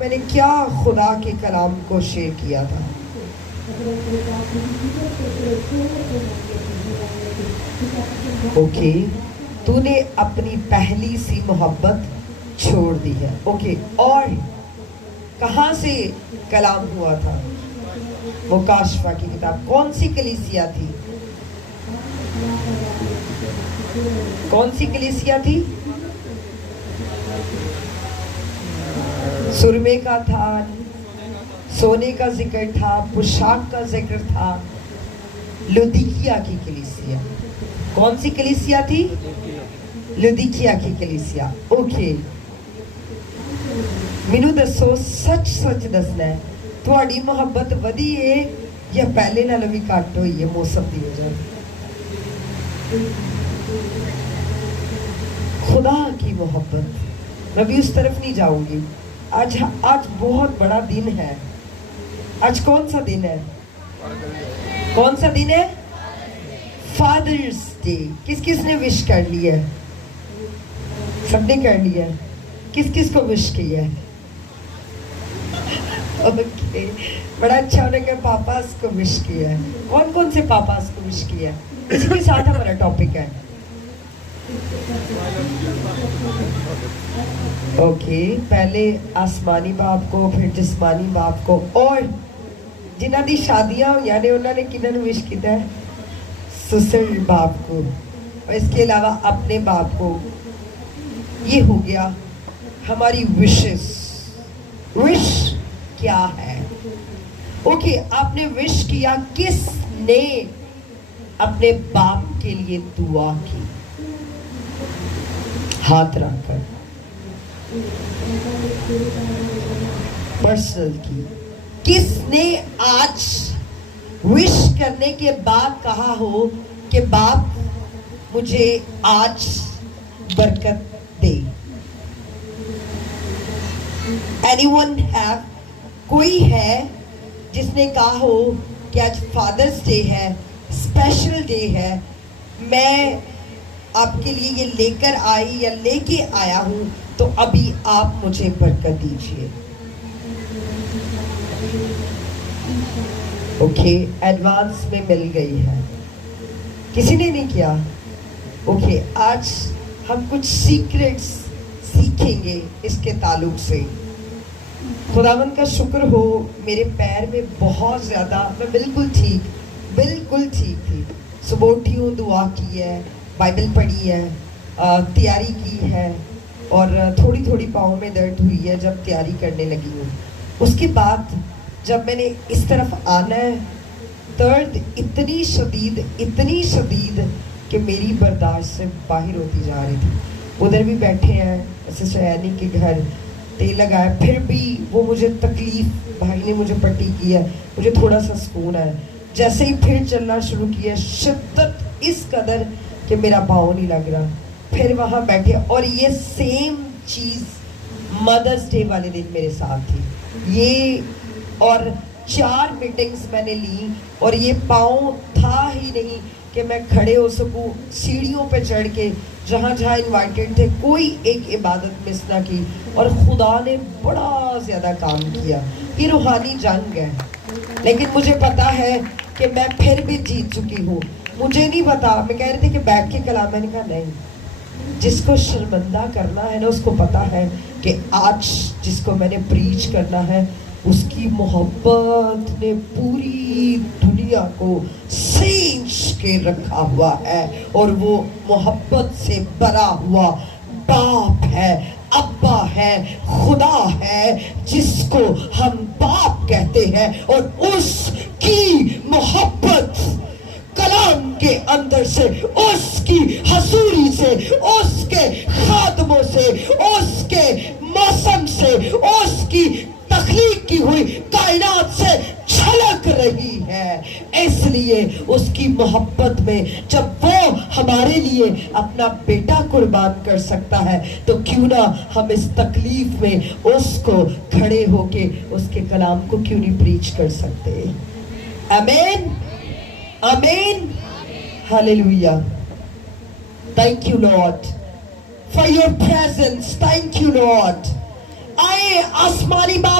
میں نے کیا خدا کے کلام کو شیئر کیا تھا. اوکے, تو نے اپنی پہلی سی محبت چھوڑ دی ہے. اوکے, اور کہاں سے کلام ہوا تھا؟ وہ کاشفہ کی کتاب. کون سی کلیسیا تھی؟ کون سی کلیسیا تھی؟ سرمے کا تھا, سونے کا ذکر تھا, پوشاک کا ذکر تھا. لودیکیا کی کلیسیا. کون سی کلیسیا تھی؟ لودیکیا کی کلیسیا. اوکے, مینوں دسو, سچ سچ دسنا ہے, تہاڈی محبت ودی ہے یا پہلے نالوں بھی گھٹ ہوئی ہے موسم دی وجہ؟ خدا کی محبت. میں بھی اس طرف نہیں جاؤں گی. آج بہت بڑا دن ہے. آج کون سا دن ہے؟ کون سا دن ہے؟ Father's day. کس کس نے وش کر لیا ہے؟ سب نے کر لیا ہے. کس کس کو وش کیا ہے؟ اوکے, بڑا اچھا ہونے کے پاپاز کو وش کیا ہے. کون کون سے پاپاز کو وش کیا ہے؟ اس کے ساتھ ہمارا ٹاپک ہے. اوکے, پہلے آسمانی باپ کو, پھر جسمانی باپ کو, اور جنہ دی شادیاں ہوئی نے انہوں نے کنہاں نوں وش کیتا ہے؟ سسر باپ کو, اور اس کے علاوہ اپنے باپ کو. یہ ہو گیا ہماری وشز. وش کیا ہے؟ اوکے, آپ نے وش کیا, کس نے اپنے باپ کے لیے دعا کی؟ ہاتھ رکھ کر پرسنل کی. کس نے آج وش کرنے کے بعد کہا ہو کہ باپ مجھے آج برکت دے؟ anyone have? کوئی ہے جس نے کہا ہو کہ آج فادرز ڈے ہے, اسپیشل ڈے ہے, میں آپ کے لیے یہ لے کر آئی یا لے کے آیا ہوں, تو ابھی آپ مجھے برکت دیجئے. اوکے, ایڈوانس میں مل گئی ہے. کسی نے نہیں کیا؟ اوکے, آج ہم کچھ سیکریٹس سیکھیں گے اس کے تعلق سے. خداوند کا شکر ہو, میرے پیر میں بہت زیادہ, میں بالکل ٹھیک تھی. صبح اٹھی ہوں, دعا کی ہے, بائبل پڑھی ہے, تیاری کی ہے, اور تھوڑی پاؤں میں درد ہوئی ہے جب تیاری کرنے لگی ہوں. اس کے بعد جب میں نے اس طرف آنا ہے, درد اتنی شدید کہ میری برداشت سے باہر ہوتی جا رہی تھی. ادھر بھی بیٹھے ہیں سسٹر اینی کے گھر, تیل لگایا, پھر بھی وہ مجھے تکلیف, بھائی نے مجھے پٹی کی ہے, مجھے تھوڑا سا سکون ہے. جیسے ہی پھر چلنا شروع کیا, شدت اس قدر کہ میرا پاؤں نہیں لگ رہا. پھر وہاں بیٹھے, اور یہ سیم چیز مدرز ڈے والے دن میرے ساتھ تھی. یہ اور 4 میٹنگز میں نے لی, اور یہ پاؤں تھا ہی نہیں کہ میں کھڑے ہو سکوں. سیڑھیوں پہ چڑھ کے جہاں انوائٹڈ تھے, کوئی ایک عبادت مس نہ کی, اور خدا نے بڑا زیادہ کام کیا. یہ روحانی جنگ ہے, لیکن مجھے پتا ہے کہ میں پھر بھی جیت چکی ہوں. مجھے نہیں پتا, میں کہہ رہے تھے کہ بیٹھ کے کلام, میں نے کہا نہیں, جس کو شرمندہ کرنا ہے نا, اس کو پتا ہے کہ آج جس کو میں نے پریچ کرنا ہے, اس کی محبت نے پوری دنیا کو سینچ کے رکھا ہوا ہے, اور وہ محبت سے بھرا ہوا باپ ہے, ابا ہے, خدا ہے, جس کو ہم باپ کہتے ہیں. اور اس کی محبت کلام کے اندر سے, اس کی حضوری سے, اس کے خادموں سے, اس کے موسم سے, اس کی تخلیق کی ہوئی کائنات سے چھلک رہی ہے. اس لیے اس کی محبت میں جب وہ ہمارے لیے اپنا بیٹا قربان کر سکتا ہے, تو کیوں نہ ہم اس تکلیف میں اس کو کھڑے ہو کے اس کے کلام کو کیوں نہیں پریچ کر سکتے؟ آمین, آمین, hallelujah. Thank you Lord for your presence. Thank you Lord. آئے آسمانی باپ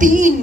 3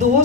2